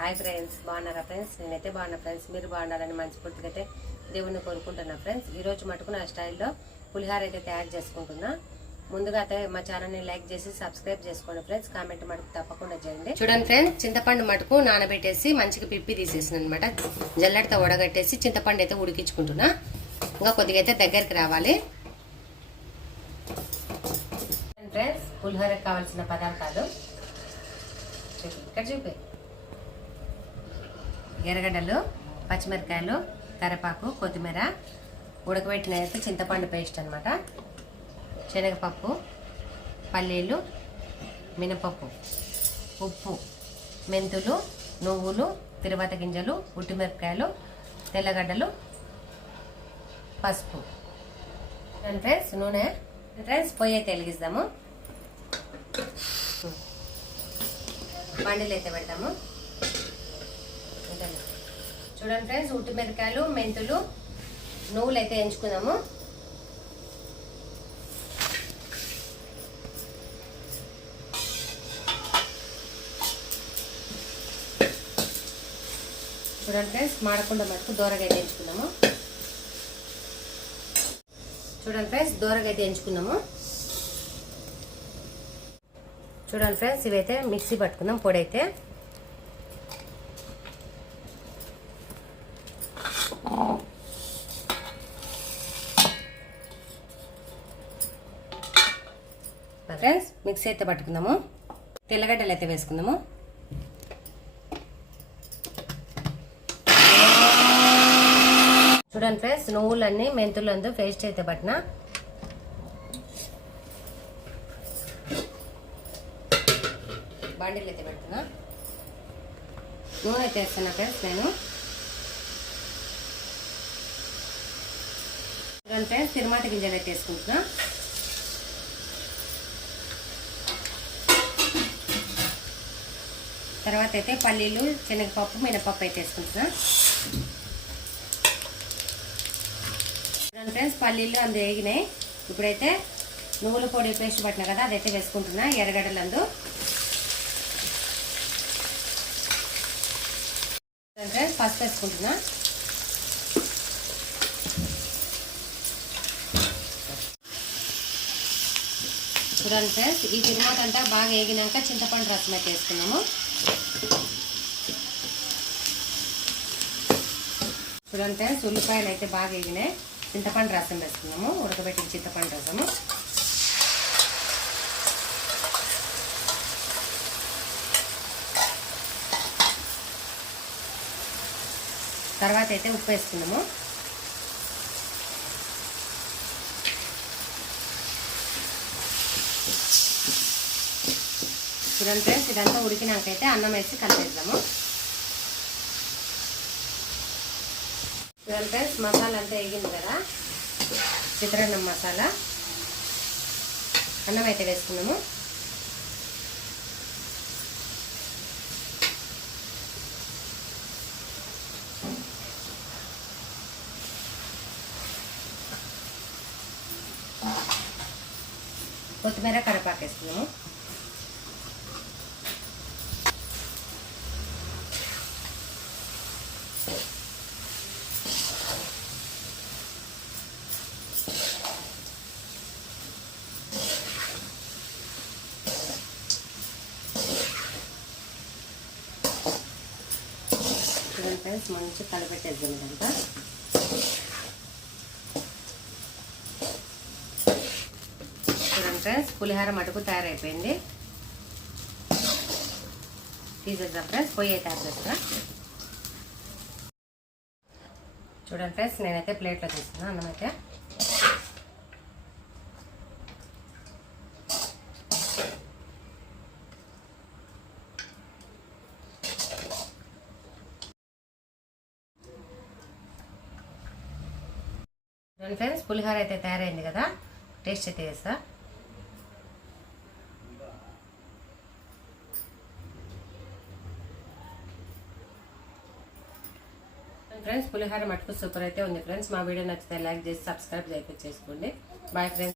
Hi friends, బాగున్నారా friends? నేనైతే బాగున్నా ఫ్రెండ్స్. మీరు బాగున్నారని మనస్ఫూర్తిగా అయితే దేవుణ్ణి కోరుకుంటున్నా ఫ్రెండ్స్. ఈరోజు మటుకు నా స్టైల్లో పులిహార అయితే తయారు చేసుకుంటున్నా. ముందుగా అయితే మా ఛానల్ని లైక్ చేసి సబ్స్క్రైబ్ చేసుకోండి ఫ్రెండ్స్. కామెంట్ మటుకు తప్పకుండా చేయండి. చూడండి ఫ్రెండ్స్, చింతపండు మటుకు నానబెట్టేసి మంచిగా పిప్పి తీసేసిన అనమాట. జల్లెడతో ఉడగట్టేసి చింతపండు అయితే ఉడికించుకుంటున్నా. ఇంకా కొద్దిగా అయితే దగ్గరికి రావాలి ఫ్రెండ్స్. పులిహోరకు కావాల్సిన పదార్థాలు ఇక్కడ చూపి: ఎర్రగడ్డలు, పచ్చిమిరకాయలు, కరివేపాకు, కొత్తిమీర, ఉడకబెట్టిన అయితే చింతపండు పేస్ట్ అనమాట, శనగపప్పు, పల్లీలు, మినపప్పు, ఉప్పు, మెంతులు, నువ్వులు, తిరువాత గింజలు, ఉట్టిమిరపకాయలు, తెల్లగడ్డలు, పసుపు. ఫ్రెండ్స్ నూనె ఫ్రెండ్స్ పొయ్యి అయితే వెలిగిస్తాము. బండిలు అయితే పెడతాము. చూడండి ఫ్రెండ్స్, ఉట్టిమిరపకాయలు, మెంతులు, నువ్వులు అయితే ఎంచుకుందాము. చూడండి ఫ్రెండ్స్, మాడకుండా మటుకు దూరగా అయితే ఎంచుకుందాము. చూడండి ఫ్రెండ్స్, దూరగా అయితే ఎంచుకున్నాము. చూడండి ఫ్రెండ్స్, ఇవైతే మిక్సీ పట్టుకుందాం. పొడి అయితే ఫ్రెండ్స్ మిక్సీ అయితే పట్టుకుందాము. తెల్లగడ్డలు అయితే వేసుకుందాము. చూడండి ఫ్రెండ్స్, నువ్వులన్నీ మెంతులందు పేస్ట్ అయితే పట్టిన. బండిలు అయితే పెడుతున్నా. నూనె అయితే వేస్తున్నా ఫ్రెండ్స్ నేను. చూడండి ఫ్రెండ్స్, తిరువాత గింజలు అయితే వేసుకుంటున్నా. తర్వాత అయితే పల్లీలు, శనగపప్పు, మినపప్పు అయితే వేసుకుంటున్నా. ఫ్రెండ్స్ పల్లీలు అందు వేగినాయి. ఇప్పుడైతే నువ్వుల పొడి పేస్ట్ పట్టినా కదా, అదైతే వేసుకుంటున్నా. ఎర్రగడ్డలు అందు ఫ్రెండ్స్ పసుపు వేసుకుంటున్నా. చూడండి ఫ్రెండ్స్, ఈ తిరువాత అంతా బాగా వేగినాక చింతపండు రసం అయితే వేసుకున్నాము. చూడండి ఫ్రెండ్స్, ఉల్లిపాయలు అయితే బాగా వేగినాయి. చింతపండు రసం వేసుకున్నాము, ఉడకబెట్టిన చింతపండు రసము. తర్వాత అయితే ఉప్పు వేసుకున్నాము. చూడండి ఫ్రెండ్స్, ఇదంతా ఉడికినాకైతే అన్నం వేసి కలిపేద్దాము. చూడండి ఫ్రెండ్స్, మసాలా అంతా వేగింది కదా, చిత్రాన్నం మసాలా. అన్నం అయితే వేసుకున్నాము. కొత్తిమీర, కరివేపాకు వేసుకున్నాము. చూడండి ఫ్రెండ్స్, మంచి కలిపెట్టేద్దాం ఇదంతా. చూడండి ఫ్రెండ్స్, పులిహోర మటుకు తయారైపోయింది. తీసేద్దాం ఫ్రెండ్స్, పొయ్యి అయితే ఆపేస్తా. చూడండి ఫ్రెండ్స్, నేనైతే ప్లేట్లో తీసుకున్నాను అన్నం అయితే. చూడండి ఫ్రెండ్స్, పులిహోర అయితే తయారైంది కదా, టేస్ట్ అయితే చేస్తా. ఫ్రెండ్స్ పులిహోర మటుకు సూపర్ అయితే ఉంది ఫ్రెండ్స్. మా వీడియో నచ్చితే లైక్ చేసి సబ్స్క్రైబ్ చేసుకోండి. Bye friends.